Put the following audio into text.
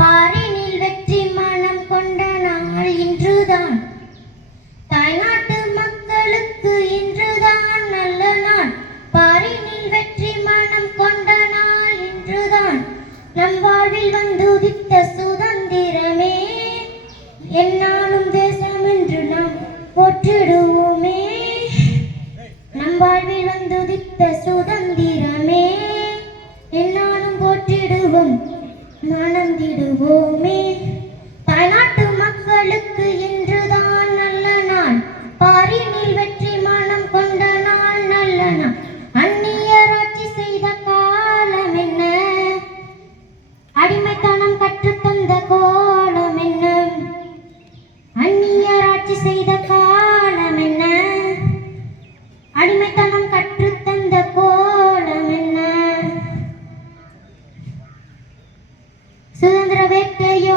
பாரினில் வெற்றி மனம் கொண்ட நாள் இன்றுதான். தாய்நாட்டு மக்களுக்கு இன்றுதான் நல்ல நாள். பாரினில் வெற்றி மனம் கொண்ட நாள் இன்றுதான். நம் வாழ்வில் வந்துதித்த சுதந்திரமே, என்னாலும் தேசம் என்று நாம் போற்றிடுவோமே. நம் வாழ்வில் வந்துதித்த சுதந்திரமே, என்னாலும் போற்றிடுவோம் மணந்திடுவோமே. தாய்நாட்டு மக்களுக்கு இன்றுதான் நல்ல நாள். பாரினில் வெற்றி மனம் கொண்ட நாள் நல்ல நாள். அந்நியர் ஆட்சி செய்த காலம் என்ன, அடிமைத்தனம் கற்றுத்தந்த கோலம் என்ன. அந்நியர் ஆட்சி செய்த காலம் என்ன, அடிமைத்தனம் கற்றுத்தந்த கோலம் என்ன. சுதந்திர வேட்கையை